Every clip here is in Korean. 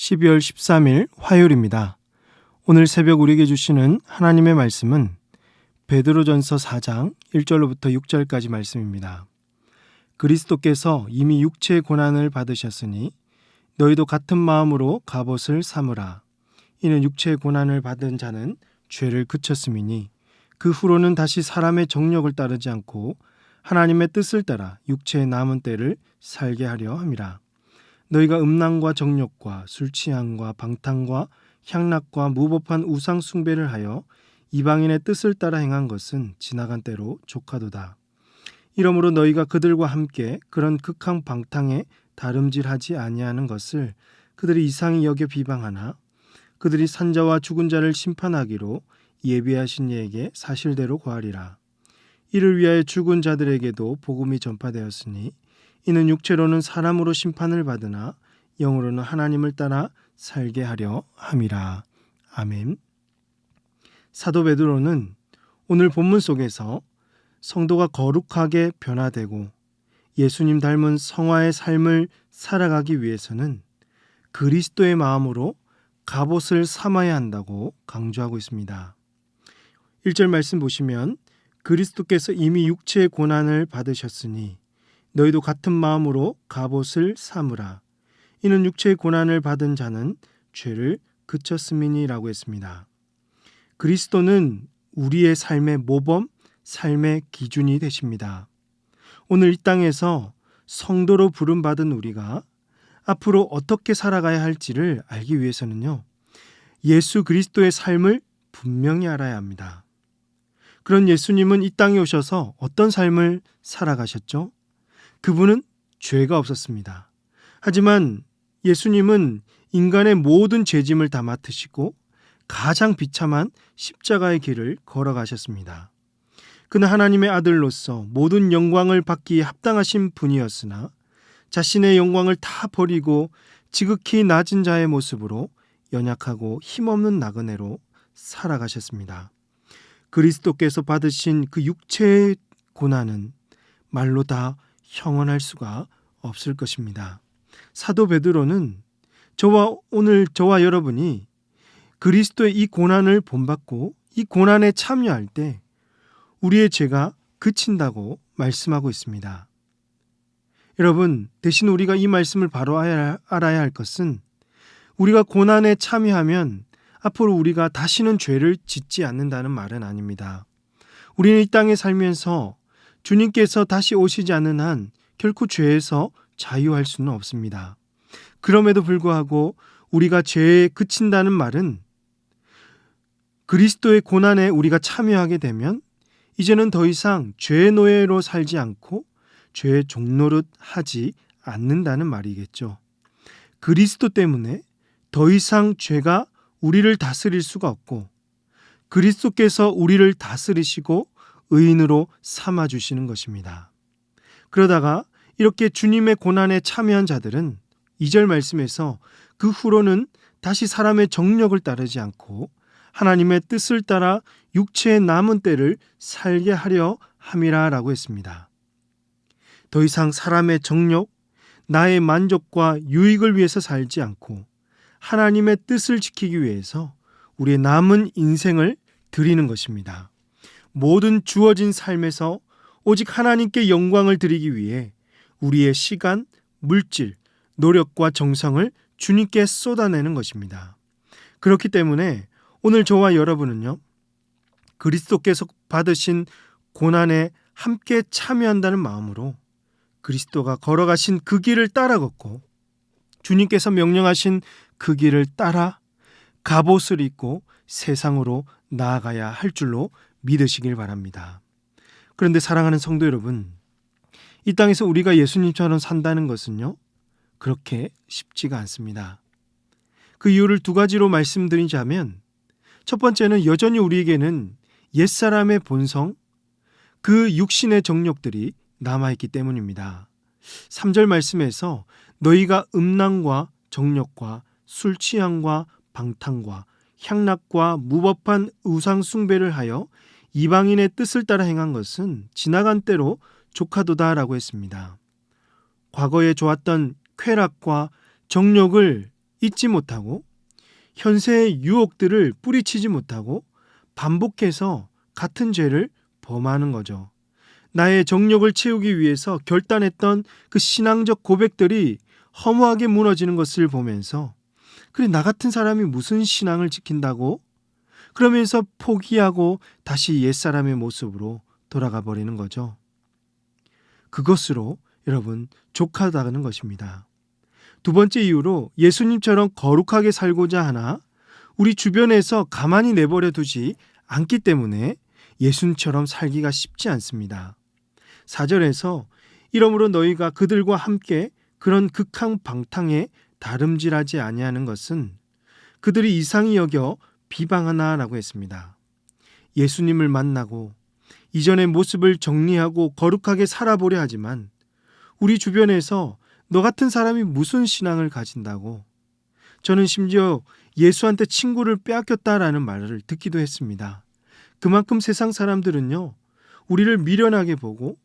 12월 13일 화요일입니다. 오늘 새벽 우리에게 주시는 하나님의 말씀은 베드로전서 4장 1절로부터 6절까지 말씀입니다. 그리스도께서 이미 육체의 고난을 받으셨으니 너희도 같은 마음으로 갑옷을 삼으라. 이는 육체의 고난을 받은 자는 죄를 그쳤음이니 그 후로는 다시 사람의 정욕을 따르지 않고 하나님의 뜻을 따라 육체의 남은 때를 살게 하려 함이라. 너희가 음란과 정욕과 술 취함과 방탕과 향락과 무법한 우상 숭배를 하여 이방인의 뜻을 따라 행한 것은 지나간 때로 족하도다. 이러므로 너희가 그들과 함께 그런 극한 방탕에 다름질하지 아니하는 것을 그들이 이상히 여겨 비방하나 그들이 산자와 죽은 자를 심판하기로 예비하신 이에게 사실대로 고하리라. 이를 위하여 죽은 자들에게도 복음이 전파되었으니 이는 육체로는 사람으로 심판을 받으나 영으로는 하나님을 따라 살게 하려 함이라. 아멘. 사도 베드로는 오늘 본문 속에서 성도가 거룩하게 변화되고 예수님 닮은 성화의 삶을 살아가기 위해서는 그리스도의 마음으로 갑옷을 삼아야 한다고 강조하고 있습니다. 1절 말씀 보시면 그리스도께서 이미 육체의 고난을 받으셨으니 너희도 같은 마음으로 갑옷을 삼으라. 이는 육체의 고난을 받은 자는 죄를 그쳤음이니라고 했습니다. 그리스도는 우리의 삶의 모범, 삶의 기준이 되십니다. 오늘 이 땅에서 성도로 부름받은 우리가 앞으로 어떻게 살아가야 할지를 알기 위해서는요, 예수 그리스도의 삶을 분명히 알아야 합니다. 그런 예수님은 이 땅에 오셔서 어떤 삶을 살아가셨죠? 그분은 죄가 없었습니다. 하지만 예수님은 인간의 모든 죄짐을 다 맡으시고 가장 비참한 십자가의 길을 걸어가셨습니다. 그는 하나님의 아들로서 모든 영광을 받기에 합당하신 분이었으나 자신의 영광을 다 버리고 지극히 낮은 자의 모습으로 연약하고 힘없는 나그네로 살아가셨습니다. 그리스도께서 받으신 그 육체의 고난은 말로 다 형언할 수가 없을 것입니다. 사도 베드로는 저와 여러분이 그리스도의 이 고난을 본받고 이 고난에 참여할 때 우리의 죄가 그친다고 말씀하고 있습니다. 여러분, 대신 우리가 이 말씀을 바로 알아야 할 것은 우리가 고난에 참여하면 앞으로 우리가 다시는 죄를 짓지 않는다는 말은 아닙니다. 우리는 이 땅에 살면서 주님께서 다시 오시지 않는 한 결코 죄에서 자유할 수는 없습니다. 그럼에도 불구하고 우리가 죄에 그친다는 말은 그리스도의 고난에 우리가 참여하게 되면 이제는 더 이상 죄의 노예로 살지 않고 죄의 종노릇 하지 않는다는 말이겠죠. 그리스도 때문에 더 이상 죄가 우리를 다스릴 수가 없고 그리스도께서 우리를 다스리시고 의인으로 삼아주시는 것입니다. 그러다가 이렇게 주님의 고난에 참여한 자들은 2절 말씀에서 그 후로는 다시 사람의 정력을 따르지 않고 하나님의 뜻을 따라 육체의 남은 때를 살게 하려 함이라 라고 했습니다. 더 이상 사람의 정력, 나의 만족과 유익을 위해서 살지 않고 하나님의 뜻을 지키기 위해서 우리의 남은 인생을 드리는 것입니다. 모든 주어진 삶에서 오직 하나님께 영광을 드리기 위해 우리의 시간, 물질, 노력과 정성을 주님께 쏟아내는 것입니다. 그렇기 때문에 오늘 저와 여러분은요, 그리스도께서 받으신 고난에 함께 참여한다는 마음으로 그리스도가 걸어가신 그 길을 따라 걷고 주님께서 명령하신 그 길을 따라 갑옷을 입고 세상으로 나아가야 할 줄로 믿으시길 바랍니다. 그런데 사랑하는 성도 여러분, 이 땅에서 우리가 예수님처럼 산다는 것은요, 그렇게 쉽지가 않습니다. 그 이유를 2가지로 말씀드리자면, 첫 번째는 여전히 우리에게는 옛사람의 본성, 그 육신의 정욕들이 남아있기 때문입니다. 3절 말씀에서 너희가 음란과 정욕과 술 취함과 방탕과 향락과 무법한 우상 숭배를 하여 이방인의 뜻을 따라 행한 것은 지나간 때로 족하도다 라고 했습니다. 과거에 좋았던 쾌락과 정욕을 잊지 못하고 현세의 유혹들을 뿌리치지 못하고 반복해서 같은 죄를 범하는 거죠. 나의 정욕을 채우기 위해서 결단했던 그 신앙적 고백들이 허무하게 무너지는 것을 보면서 그래 나 같은 사람이 무슨 신앙을 지킨다고? 그러면서 포기하고 다시 옛사람의 모습으로 돌아가 버리는 거죠. 그것으로 여러분 족하다는 것입니다. 두 번째 이유로 예수님처럼 거룩하게 살고자 하나 우리 주변에서 가만히 내버려 두지 않기 때문에 예수님처럼 살기가 쉽지 않습니다. 4절에서 이러므로 너희가 그들과 함께 그런 극한방탕에 다름질하지 아니하는 것은 그들이 이상히 여겨 비방하나라고 했습니다. 예수님을 만나고 이전의 모습을 정리하고 거룩하게 살아보려 하지만 우리 주변에서 너 같은 사람이 무슨 신앙을 가진다고? 저는 심지어 예수한테 친구를 빼앗겼다라는 말을 듣기도 했습니다. 그만큼 세상 사람들은요, 우리를 미련하게 보고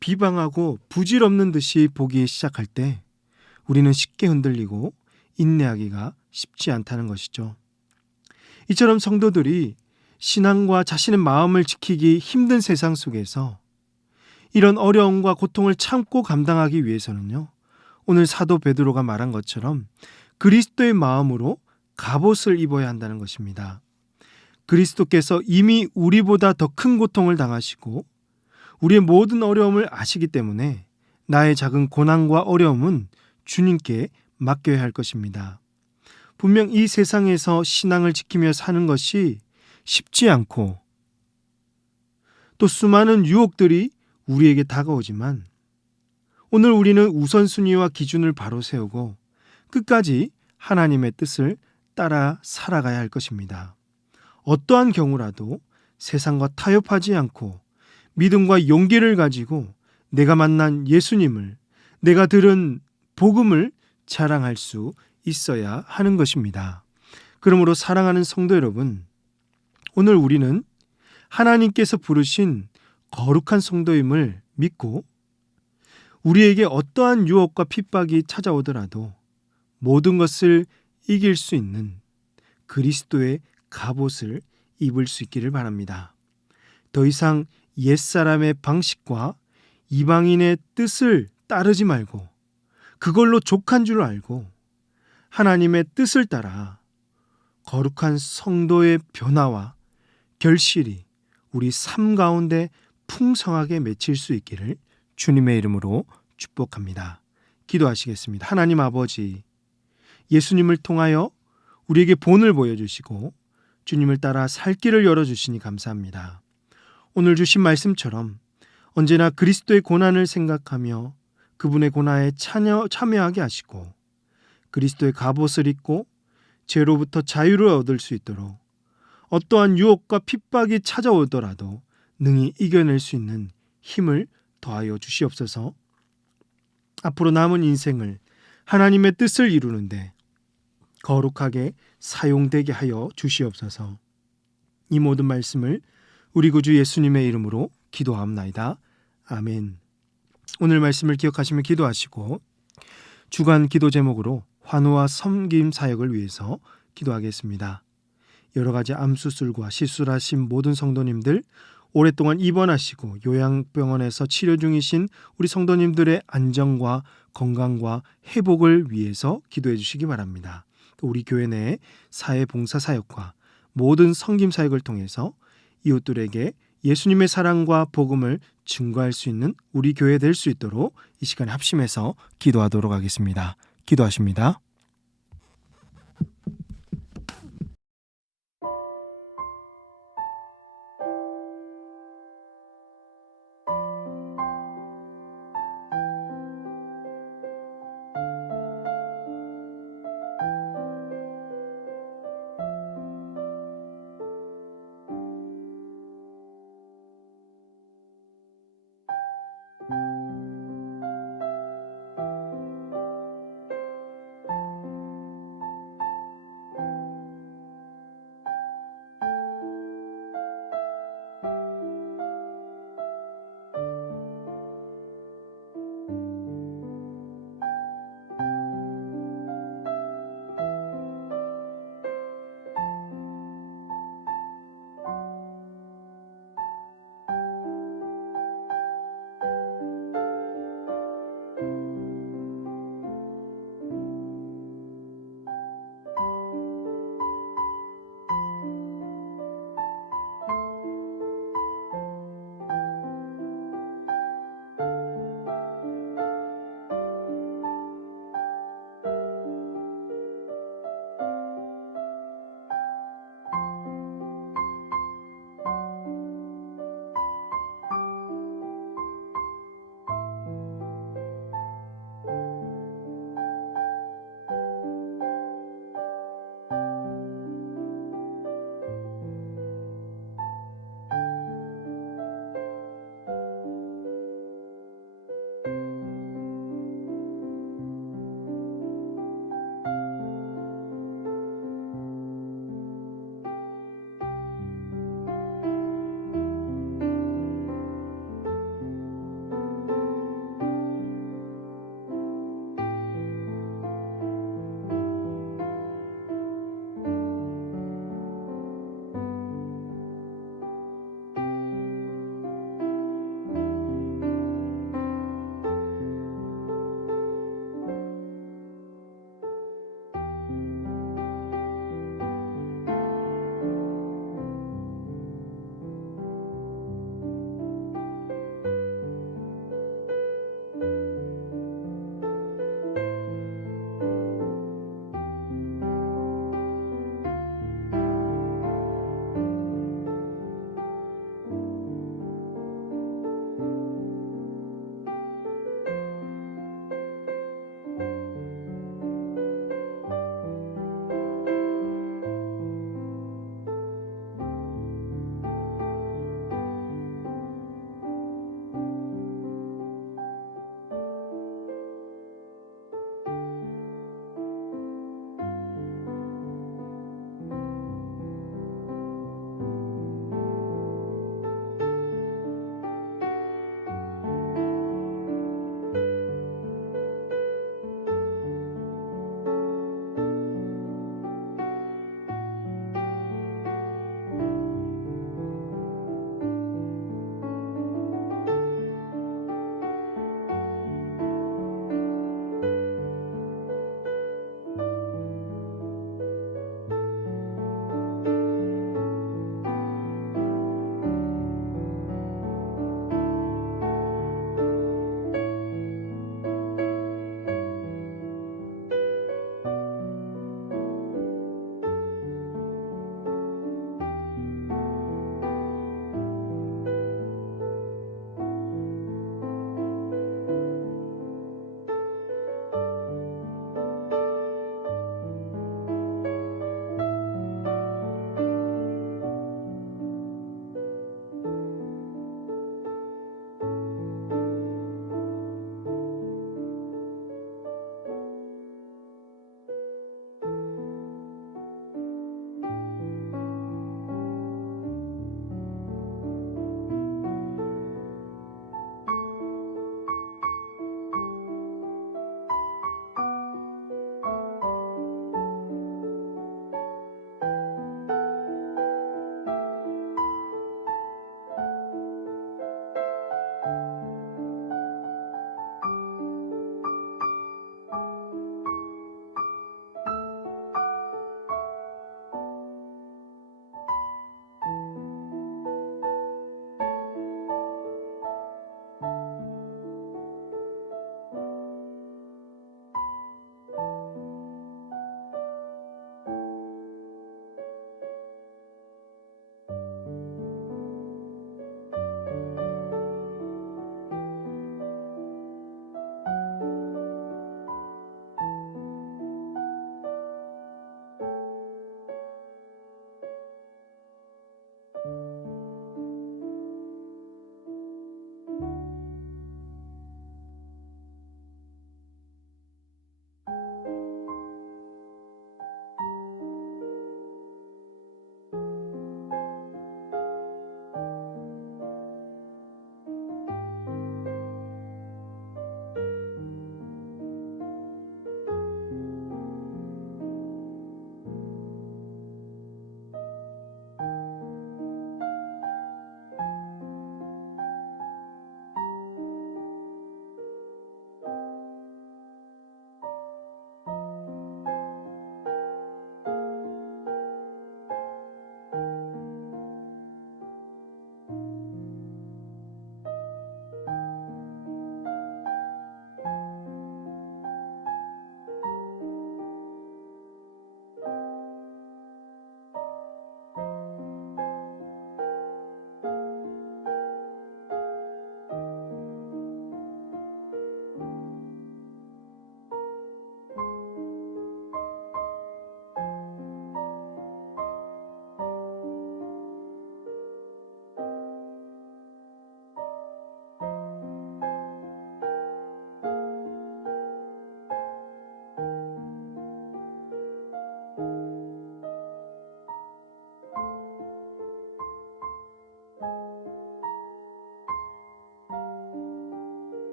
비방하고 부질없는 듯이 보기 시작할 때 우리는 쉽게 흔들리고 인내하기가 쉽지 않다는 것이죠. 이처럼 성도들이 신앙과 자신의 마음을 지키기 힘든 세상 속에서 이런 어려움과 고통을 참고 감당하기 위해서는요, 오늘 사도 베드로가 말한 것처럼 그리스도의 마음으로 갑옷을 입어야 한다는 것입니다. 그리스도께서 이미 우리보다 더 큰 고통을 당하시고 우리의 모든 어려움을 아시기 때문에 나의 작은 고난과 어려움은 주님께 맡겨야 할 것입니다. 분명 이 세상에서 신앙을 지키며 사는 것이 쉽지 않고 또 수많은 유혹들이 우리에게 다가오지만 오늘 우리는 우선순위와 기준을 바로 세우고 끝까지 하나님의 뜻을 따라 살아가야 할 것입니다. 어떠한 경우라도 세상과 타협하지 않고 믿음과 용기를 가지고 내가 만난 예수님을, 내가 들은 복음을 자랑할 수 있어야 하는 것입니다. 그러므로 사랑하는 성도 여러분, 오늘 우리는 하나님께서 부르신 거룩한 성도임을 믿고 우리에게 어떠한 유혹과 핍박이 찾아오더라도 모든 것을 이길 수 있는 그리스도의 갑옷을 입을 수 있기를 바랍니다. 더 이상 옛사람의 방식과 이방인의 뜻을 따르지 말고 그걸로 족한 줄 알고 하나님의 뜻을 따라 거룩한 성도의 변화와 결실이 우리 삶 가운데 풍성하게 맺힐 수 있기를 주님의 이름으로 축복합니다. 기도하시겠습니다. 하나님 아버지, 예수님을 통하여 우리에게 본을 보여주시고 주님을 따라 살 길을 열어주시니 감사합니다. 오늘 주신 말씀처럼 언제나 그리스도의 고난을 생각하며 그분의 고난에 참여하게 하시고 그리스도의 갑옷을 입고 죄로부터 자유를 얻을 수 있도록 어떠한 유혹과 핍박이 찾아오더라도 능히 이겨낼 수 있는 힘을 더하여 주시옵소서. 앞으로 남은 인생을 하나님의 뜻을 이루는데 거룩하게 사용되게 하여 주시옵소서. 이 모든 말씀을 우리 구주 예수님의 이름으로 기도하옵나이다. 아멘. 오늘 말씀을 기억하시며 기도하시고 주간 기도 제목으로 환우와 섬김 사역을 위해서 기도하겠습니다. 여러 가지 암수술과 시술하신 모든 성도님들, 오랫동안 입원하시고 요양병원에서 치료 중이신 우리 성도님들의 안정과 건강과 회복을 위해서 기도해 주시기 바랍니다. 또 우리 교회 내 사회봉사 사역과 모든 섬김 사역을 통해서 이웃들에게 예수님의 사랑과 복음을 증거할 수 있는 우리 교회 될 수 있도록 이 시간에 합심해서 기도하도록 하겠습니다. 기도하십니다.